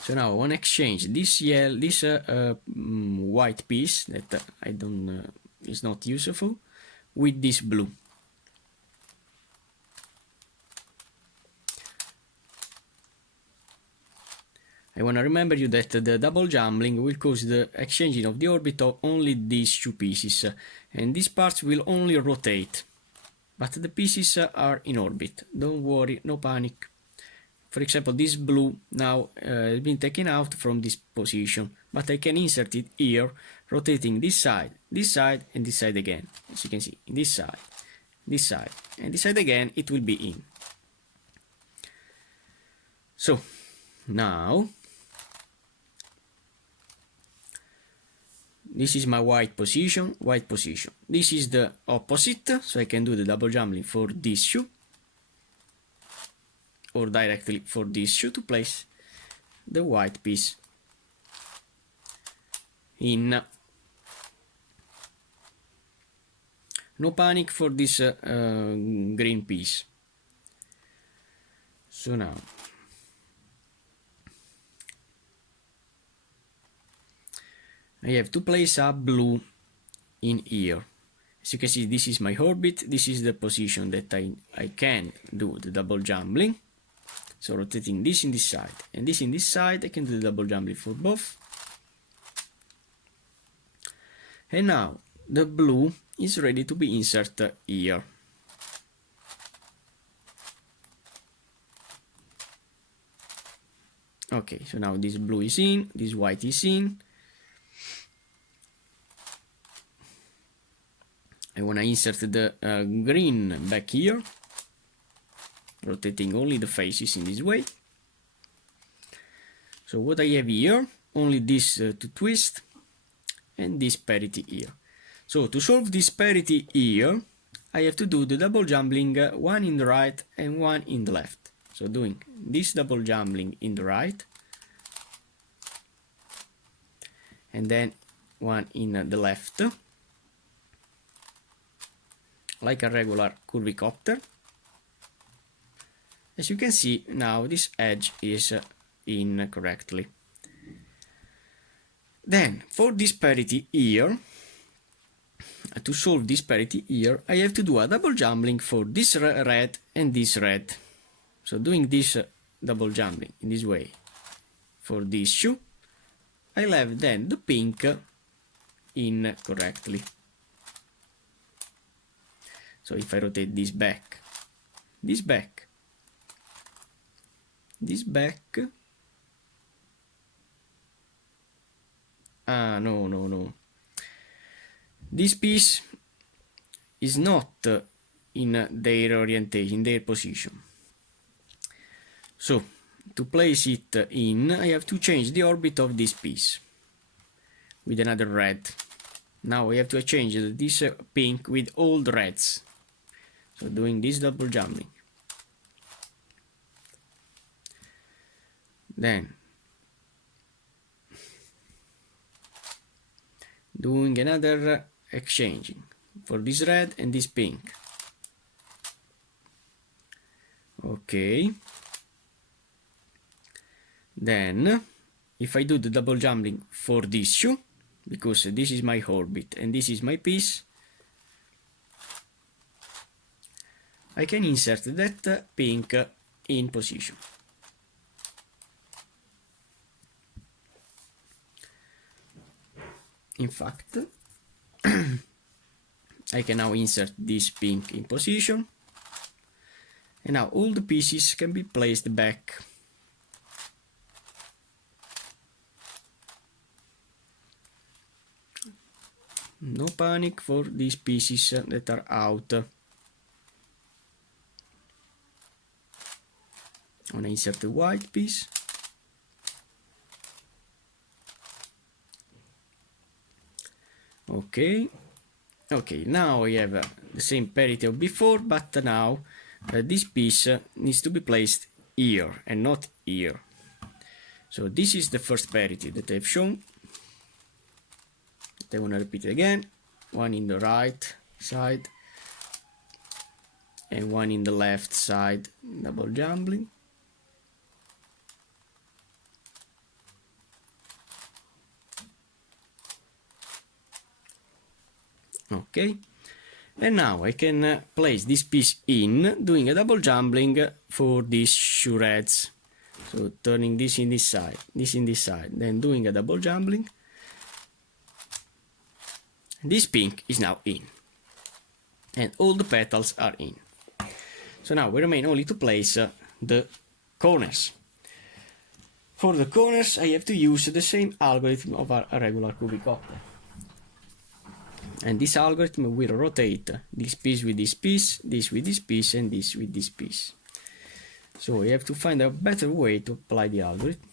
So So now I want to exchange this white piece that I don't is not useful with this blue. I want to remember you that the double jumbling will cause the exchanging of the orbit of only these two pieces, and these parts will only rotate, but the pieces are in orbit. Don't worry, no panic. For example, this blue now has been taken out from this position, but I can insert it here, rotating this side, and this side again. As you can see, this side, and this side again, it will be in. So, now, this is my white position. This is the opposite, so I can do the double jumbling for this shoe, or directly for this shoe to place the white piece in. No panic for this green piece. So now I have to place a blue in here. As you can see, this is my orbit, this is the position that I can do the double jumbling. So rotating this in this side and this in this side, I can do the double jumbling for both. And now the blue is ready to be inserted here. Okay, so now this blue is in, this white is in. I want to insert the green back here, rotating only the faces in this way. So what I have here, only this to twist, and this parity here. So to solve this parity here, I have to do the double jumbling, one in the right and one in the left. So doing this double jumbling in the right, and then one in the left, like a regular curvicopter. As you can see, now this edge is in correctly. Then, for this parity here, to solve this parity here, I have to do a double jumbling for this red and this red. So doing this double jumbling in this way for this shoe, I'll have then the pink in correctly. So if I rotate this back, this back, this back, no. This piece is not in their orientation, in their position. So, to place it in, I have to change the orbit of this piece with another red. Now I have to change this pink with all the reds. So doing this double jumbling. Then doing another exchanging for this red and this pink. Okay. Then if I do the double jumbling for this shoe, because this is my orbit and this is my piece, I can insert that pink in position. In fact, I can now insert this pink in position, and now all the pieces can be placed back. No panic for these pieces that are out. I want to insert the white piece. Okay, now we have the same parity of before, but now this piece needs to be placed here and not here. So this is the first parity that I've shown. I want to repeat it again. One in the right side and one in the left side, double jumbling. Okay, and now I can place this piece in, doing a double jumbling for these shoe reds. So turning this in this side, this in this side, then doing a double jumbling. This pink is now in, and all the petals are in. So now we remain only to place the corners. For the corners I have to use the same algorithm of a regular cubicopter. And this algorithm will rotate this piece with this piece, this with this piece, and this with this piece. So we have to find a better way to apply the algorithm.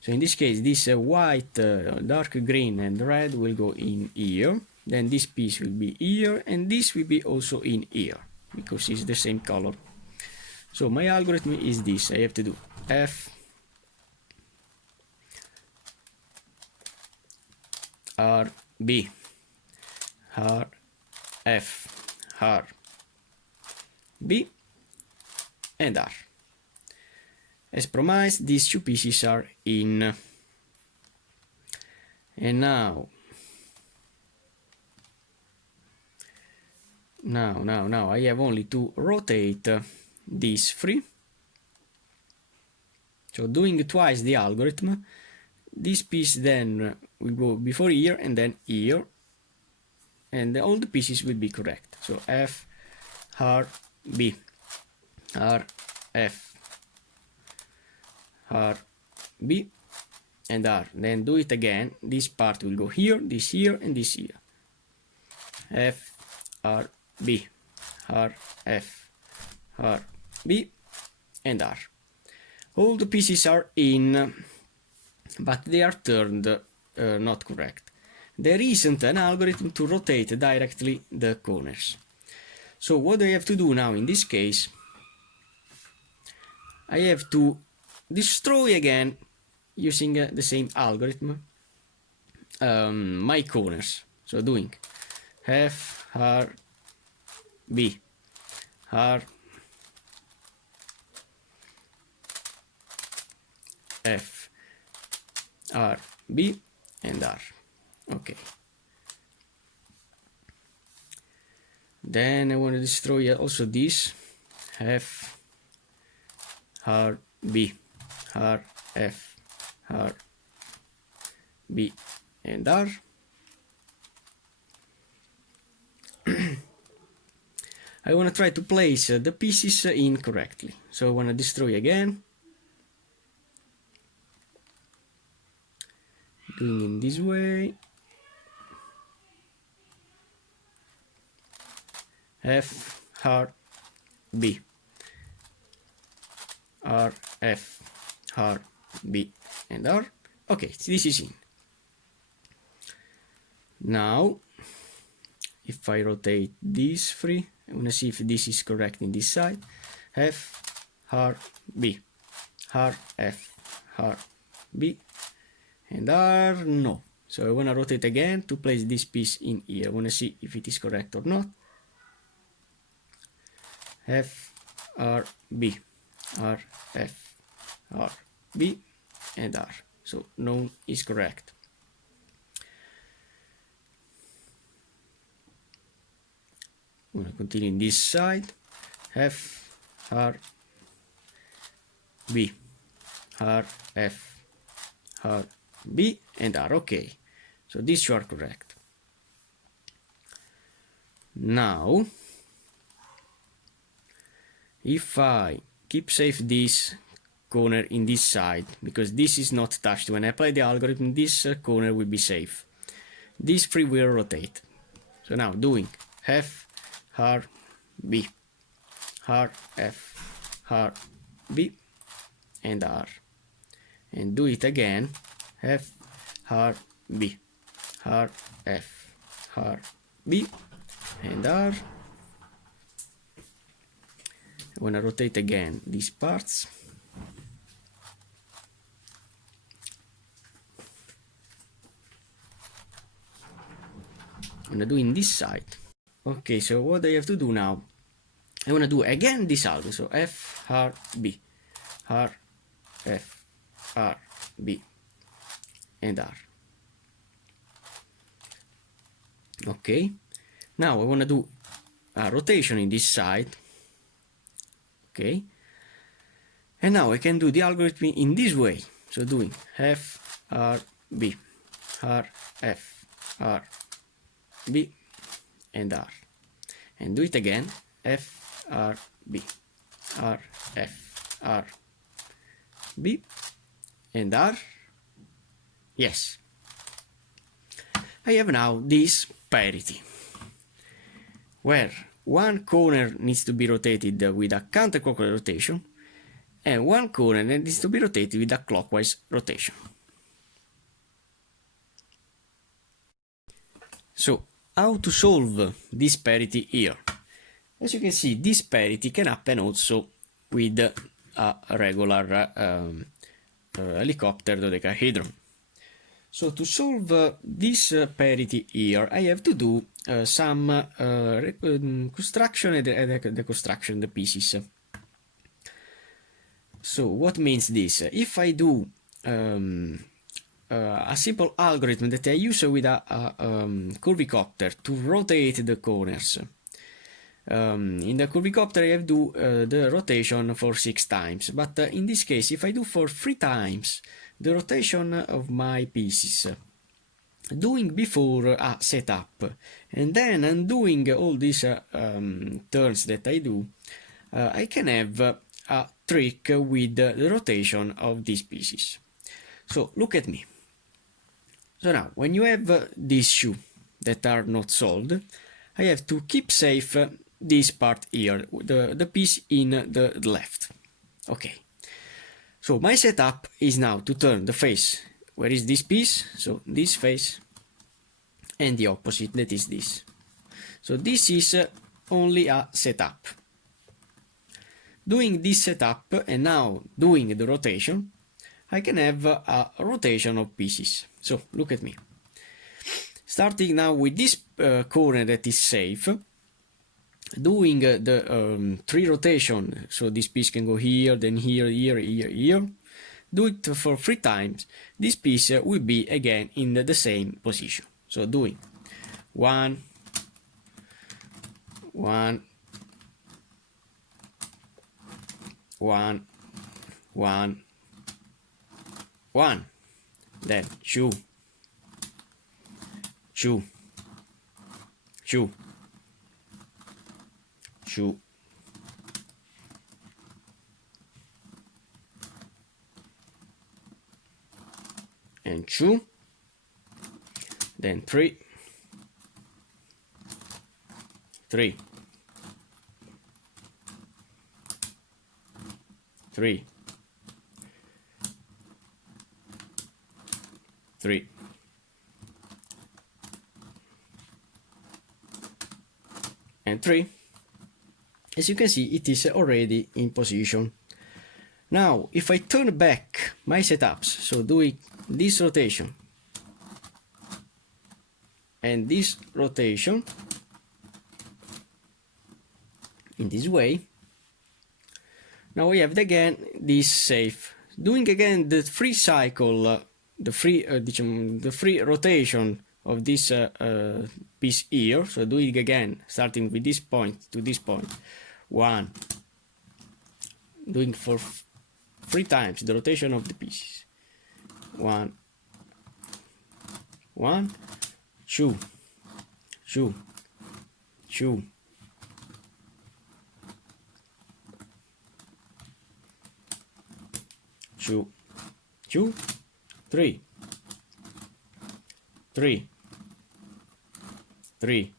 So in this case, this white, dark green and red will go in here. Then this piece will be here, and this will be also in here, because it's the same color. So my algorithm is this. I have to do F, R, B, R, F, R, B, and R. As promised, these two pieces are in. And now I have only to rotate these three. So doing twice the algorithm, this piece then will go before here and then here, and all the pieces will be correct. So F, R, B, R, F, R, B, and R. Then do it again. This part will go here, this here, and this here. F, R, B, R, F, R, B, and R. All the pieces are in, but they are turned not correct. There isn't an algorithm to rotate directly the corners. So what I have to do now in this case, I have to destroy again, using the same algorithm, my corners. So doing F, R, B, R, F, R, B, and R. Okay. Then I want to destroy also this F, R, B, R, F, R, B, and R. I want to try to place the pieces in correctly. So I want to destroy again. Doing in this way. F, R, B, R, F, R, B, and R. Okay, this is in. Now, if I rotate these three, I want to see if this is correct in this side. F, R, B, R, F, R, B, and R, no. So I want to rotate again to place this piece in here. I want to see if it is correct or not. F, R, B, R, F, R, B, and R. So none is correct. I'm going to continue in this side. F, R, B, R, F, R, B, and R. Okay, so these two are correct. Now, if I keep safe this corner in this side, because this is not touched, when I apply the algorithm, this corner will be safe. These three will rotate. So now doing F, R, B, R, F, R, B, and R. And do it again. F, R, B, R, F, R, B, and R. I want to rotate again these parts. I'm going to do in this side. Okay, so what I have to do now, I want to do again this algorithm. So F, R, B, R, F, R, B, and R. Okay, Now I want to do a rotation in this side, okay, and now I can do the algorithm in this way, so doing F R B R F R B and R, and do it again, F R B R F R B and R. Yes, I have now this parity where one corner needs to be rotated with a counterclockwise rotation and one corner needs to be rotated with a clockwise rotation. So how to solve this parity here? As you can see, this parity can happen also with a regular helicopter dodecahedron. So to solve this parity here, I have to do some construction and deconstruction the pieces. So what means this? If I do a simple algorithm that I use with a curvicopter to rotate the corners. In the curvicopter I have to do the rotation for 6 times, but in this case if I do for 3 times the rotation of my pieces, doing before a setup and then undoing all these turns that I do, I can have a trick with the rotation of these pieces. So look at me. So now when you have these shoe that are not solved, I have to keep safe this part here, the piece in the left. Okay. So my setup is now to turn the face. Where is this piece? So this face and the opposite, that is this. So this is only a setup. Doing this setup and now doing the rotation, I can have a rotation of pieces. So look at me. Starting now with this corner that is safe, doing the 3 rotation, so this piece can go here, then here, here, here, here. Do it for 3 times. This piece will be again in the same position. So doing 1, 1, 1, 1, 1, then 2, 2, 2, 2, and 2, then 3, 3, 3, 3, and 3. As you can see, it is already in position. Now, if I turn back my setups, so doing this rotation and this rotation in this way, now we have again this safe. Doing again the free cycle, the free rotation of this piece here. So doing again, starting with this point to this point. 1, doing for 3 times the rotation of the pieces. 1, 1, 2, 2, 2, 2, 2, 3, 3, 3,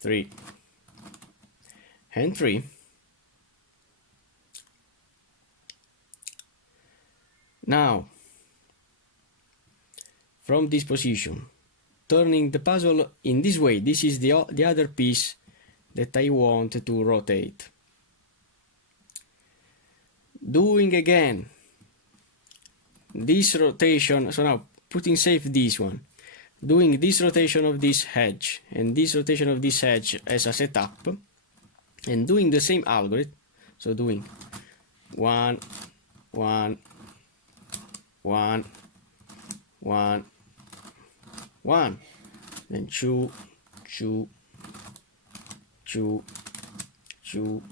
3, and 3. Now, from this position, turning the puzzle in this way, this is the other piece that I want to rotate. Doing again this rotation, so now putting safe this one, doing this rotation of this edge and this rotation of this edge as a setup, and doing the same algorithm, so doing 1, 1, 1, 1, 1, then 2, 2, 2, 2,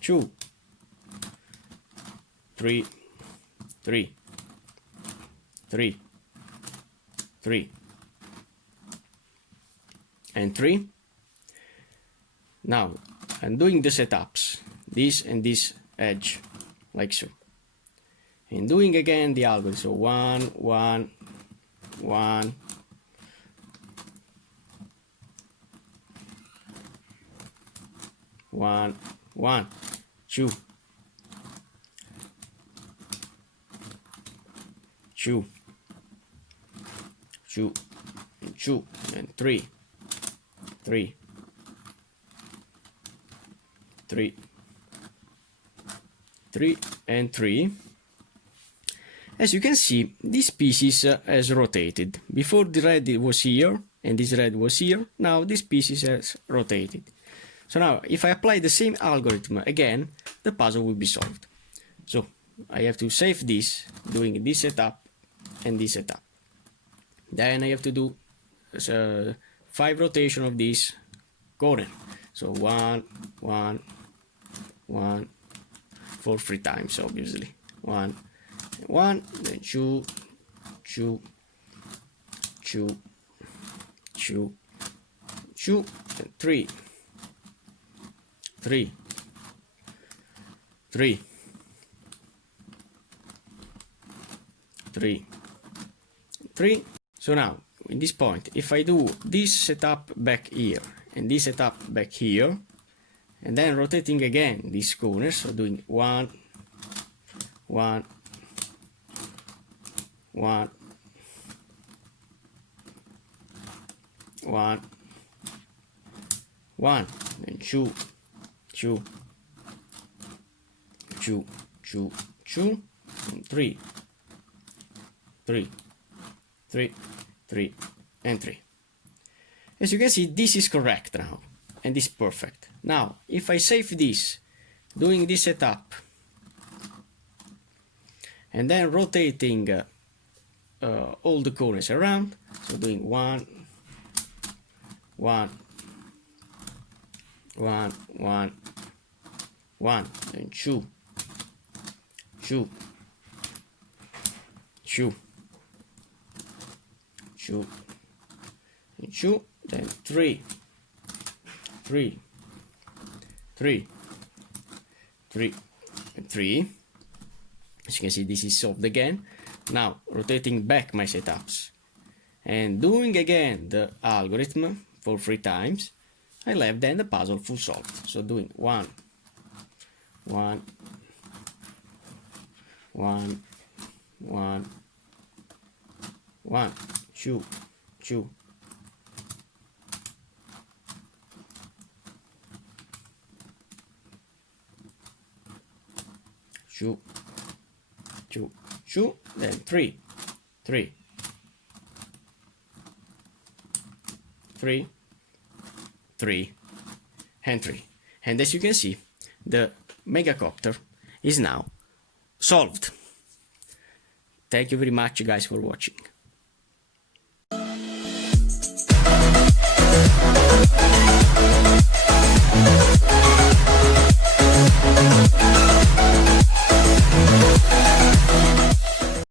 2, 3, 3, 3, 3, and 3. Now I'm doing the setups, this and this edge, like so, and doing again the algorithm. So 1, 1, 1, 1, 1, 2, 2, 2, and 2, and 3, 3, 3, 3, and 3. As you can see, this pieces has rotated. Before the red was here and this red was here, now this pieces has rotated. So now if I apply the same algorithm again, the puzzle will be solved. So I have to save this, doing this setup and this setup. Then I have to do 5 rotation of this corner. So 1, 1, 1, for 3 times obviously. 1, 1, then 2, 2, 2, 2, 2, and 3, 3, 3, 3, 3. So now in this point, if I do this setup back here and this setup back here, and then rotating again these corners, so doing 1, 1, 1, 1, 1, and 2, 2, 2, 2, 2, and 3, 3, 3, 3, and 3. As you can see, this is correct now, and this is perfect. Now, if I save this, doing this setup, and then rotating all the corners around, so doing 1, 1, 1, 1, 1, and 2, 2, 2, 2, and 2, then 3, 3, 3, 3, and 3. As you can see, this is solved again. Now rotating back my setups and doing again the algorithm for 3 times, I'll have then the puzzle full solved. So doing 1, 1, 1, 1, 1, 2, 2, 2, 2, 2, then 3, 3, 3, 3, and 3. And as you can see, the Megacopter is now solved. Thank you very much guys for watching.